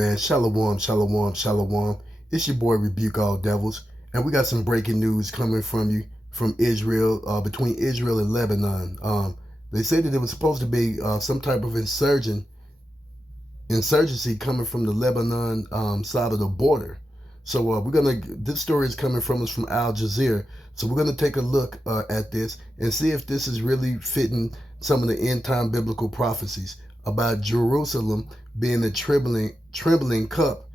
Man, shalom, shalom, shalom. It's your boy Rebuke All Devils, and we got some breaking news coming from you from Israel, between Israel and Lebanon. They say that there was supposed to be some type of insurgency coming from the Lebanon side of the border. So this story is coming from us from Al Jazeera. So we're gonna take a look at this and see if this is really fitting some of the end time biblical prophecies about Jerusalem being a trembling cup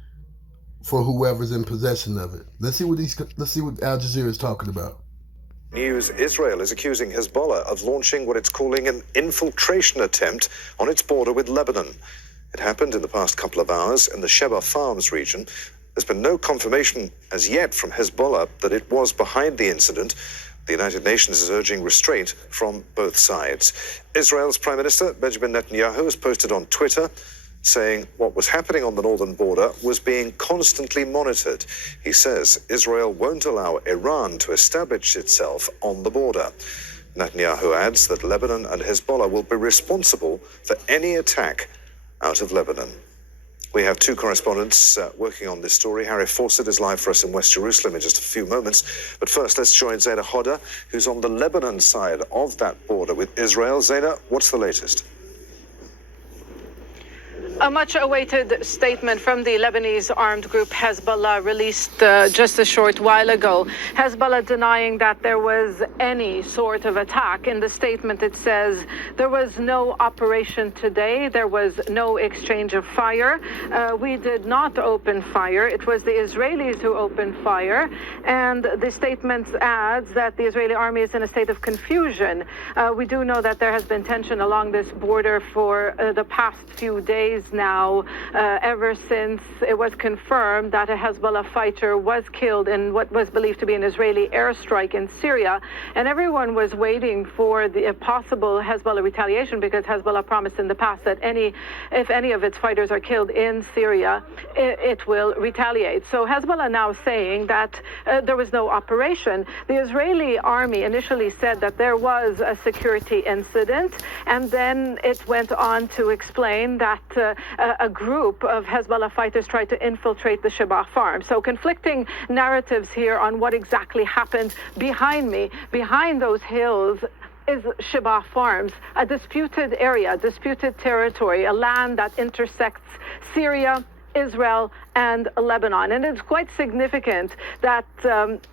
for whoever's in possession of it. Let's see what Al Jazeera is talking about. News: Israel is accusing Hezbollah of launching what it's calling an infiltration attempt on its border with Lebanon. It happened in the past couple of hours in the Sheba Farms region. There's been no confirmation as yet from Hezbollah that it was behind the incident. The United Nations is urging restraint from both sides. Israel's Prime Minister Benjamin Netanyahu has posted on Twitter saying what was happening on the northern border was being constantly monitored. He says Israel won't allow Iran to establish itself on the border. Netanyahu adds that Lebanon and Hezbollah will be responsible for any attack out of Lebanon. We have two correspondents working on this story. Harry Fawcett is live for us in West Jerusalem in just a few moments. But first, let's join Zaina Hodder, who's on the Lebanon side of that border with Israel. Zaina, what's the latest? A much-awaited statement from the Lebanese armed group Hezbollah released just a short while ago. Hezbollah denying that there was any sort of attack. In the statement, it says there was no operation today. There was no exchange of fire. We did not open fire. It was the Israelis who opened fire. And the statement adds that the Israeli army is in a state of confusion. We do know that there has been tension along this border for the past few days now, ever since it was confirmed that a Hezbollah fighter was killed in what was believed to be an Israeli airstrike in Syria. And everyone was waiting for the possible Hezbollah retaliation, because Hezbollah promised in the past that if any of its fighters are killed in Syria, it will retaliate. So Hezbollah now saying that there was no operation. The Israeli army initially said that there was a security incident, and then it went on to explain that a group of Hezbollah fighters tried to infiltrate the Sheba farm. So conflicting narratives here on what exactly happened. Behind me, behind those hills, is Sheba Farms, a disputed area, disputed territory, a land that intersects Syria, Israel, and Lebanon. And it's quite significant that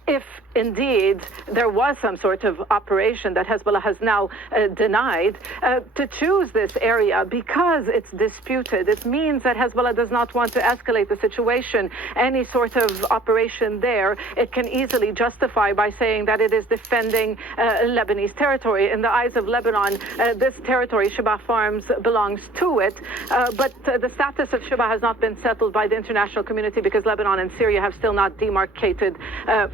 if indeed there was some sort of operation that Hezbollah has now denied, to choose this area because it's disputed, it means that Hezbollah does not want to escalate the situation. Any sort of operation there, it can easily justify by saying that it is defending Lebanese territory. In the eyes of Lebanon, this territory, Sheba Farms, belongs to it. But the status of Sheba has not been settled by the international community because Lebanon and Syria have still not demarcated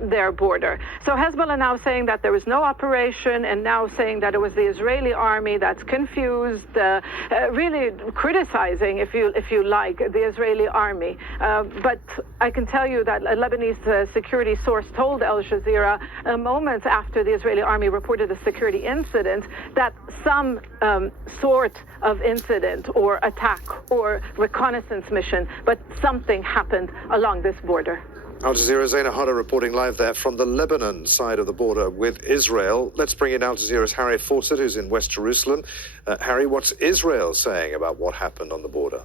their border. So Hezbollah now saying that there was no operation, and now saying that it was the Israeli army that's confused, really criticizing, if you like, the Israeli army. But I can tell you that a Lebanese security source told Al Jazeera moments after the Israeli army reported a security incident that some sort of incident or attack or reconnaissance mission, but something happened along this border. Al Jazeera's Zaina Hodder reporting live there from the Lebanon side of the border with Israel. Let's bring in Al Jazeera's Harry Fawcett, who's in West Jerusalem. Harry, what's Israel saying about what happened on the border?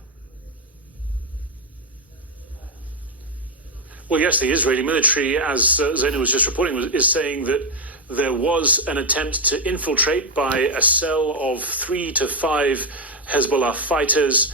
Well, yes, the Israeli military, as Zaina was just reporting, is saying that there was an attempt to infiltrate by a cell of 3 to 5 Hezbollah fighters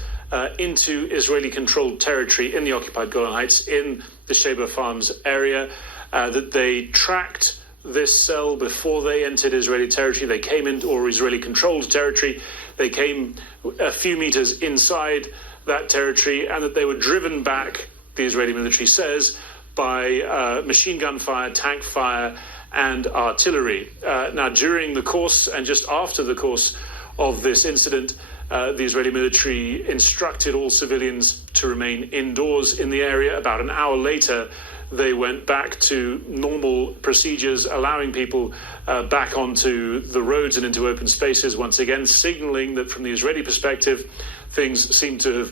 into Israeli-controlled territory in the occupied Golan Heights in the Sheba Farms area, that they tracked this cell before they entered Israeli territory. They came into, or Israeli-controlled territory, they came a few meters inside that territory, and that they were driven back, the Israeli military says, by machine gun fire, tank fire, and artillery. Now, during the course and just after the course of this incident, the Israeli military instructed all civilians to remain indoors in the area. About an hour later, they went back to normal procedures, allowing people back onto the roads and into open spaces once again, signaling that from the Israeli perspective, things seem to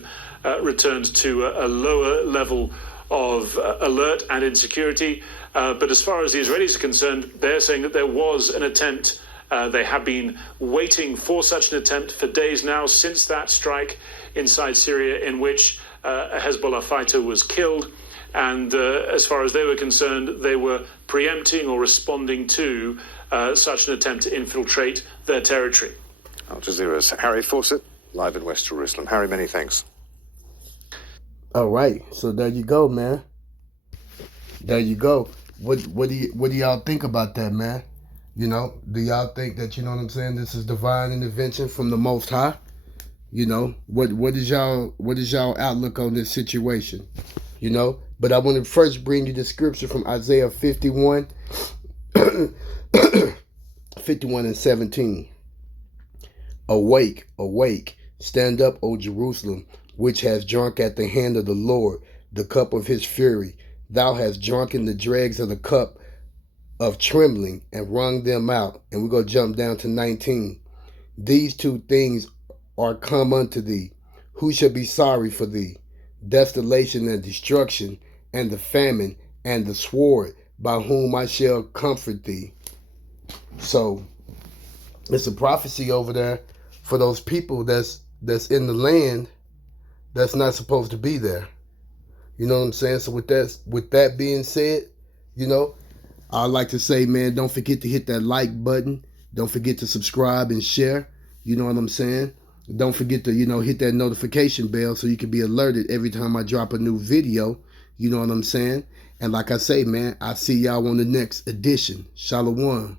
returned to a lower level of alert and insecurity. But as far as the Israelis are concerned, they're saying that there was an attempt. They have been waiting for such an attempt for days now, since that strike inside Syria in which a Hezbollah fighter was killed. And as far as they were concerned, they were preempting or responding to such an attempt to infiltrate their territory. Al Jazeera's Harry Fawcett, live in West Jerusalem. Harry, many thanks. All right, so there you go, man. There you go. What do y'all think about that, man? You know, do y'all think that, you know what I'm saying, this is divine intervention from the Most High? You know, what is y'all outlook on this situation? You know, but I want to first bring you the scripture from Isaiah 51, 51 and 17. Awake, awake, stand up, O Jerusalem, which has drunk at the hand of the Lord the cup of his fury. Thou hast drunken the dregs of the cup of trembling and wrung them out. And we're going to jump down to 19. These two things are come unto thee. Who shall be sorry for thee? Desolation and destruction, and the famine and the sword, by whom I shall comfort thee. So it's a prophecy over there for those people that's in the land that's not supposed to be there. You know what I'm saying? So with that being said, you know, I'd like to say, man, don't forget to hit that like button. Don't forget to subscribe and share. You know what I'm saying? Don't forget to, you know, hit that notification bell so you can be alerted every time I drop a new video. You know what I'm saying? And like I say, man, I'll see y'all on the next edition. Shalom.